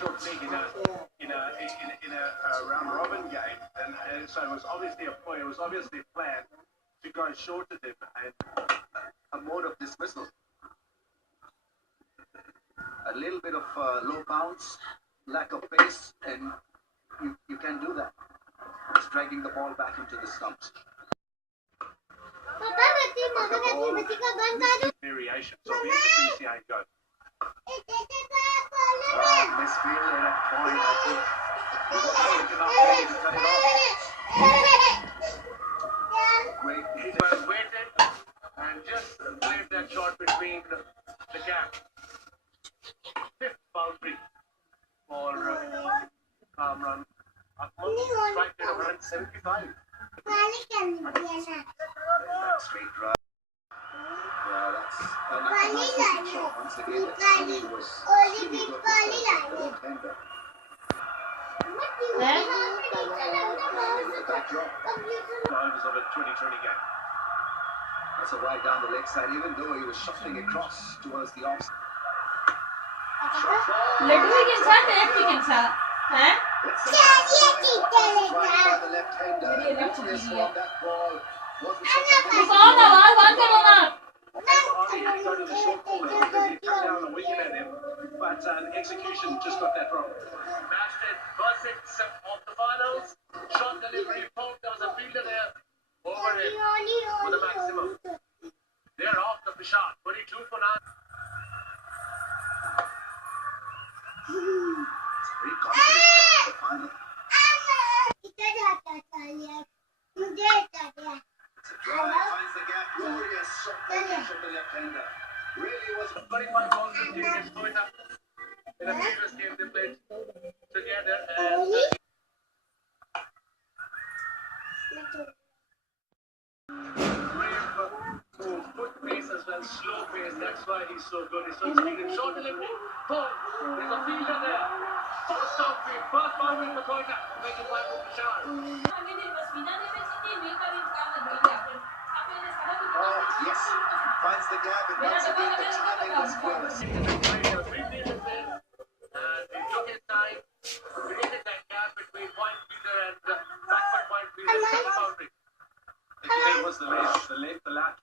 short leg in a round robin game, and so it was obviously a point. It was obviously planned to go short at him and a mode of dismissal. A little bit of low bounce, lack of pace, and you can do that. Striking the ball back into the stumps. Variation. So we have to finish the eight go. Misfield at that point, I think. He wasn't quick enough to cut it off. Great hit. Well waited and just played that shot between the gap. Fifth boundary for Kamran. Strike rate of 175. That straight drive. Yeah, that's a shot. Once again, the timing was extremely good for the defender. Overs of a 2020 game. That's a wide down the leg side, even though he was shuffling across towards the offside. Let me get that. Left we can start. Huh? Right by the left hander. Yes, well, that ball wasn't he got in the short corner because he cut down the wicket at him, but the execution just got that wrong. Mashed it, first hit off the finals, shot delivery, poke, there was a fielder there, over him for the maximum. They're off the Pashawer, 22 for 9. Very confident start to the final. It's a drive, finds the gap, glorious shot from the left-hander. Really was 25 balls in quitta. In a previous game they played together and quick pace as well, slow pace, that's why he's so good. He's so speed and short delivery. Boom! There's a fielder there. First outfield, first boundary for quitta. Making one for Pashawer. Oh, yes. Finds the gap and once again the timing was flawless. And he took his time, created that gap between point fielder and backward point fielder. Second boundary. It was the left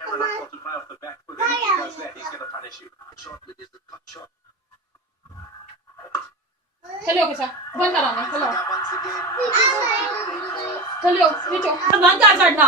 camera not to try off the back foot. If he does that, he's going to punish you. Shot with is the cut shot. चलियो कैसा बंद करो ना चलो Once again. चलियो नीचे बंद कर चढ़ना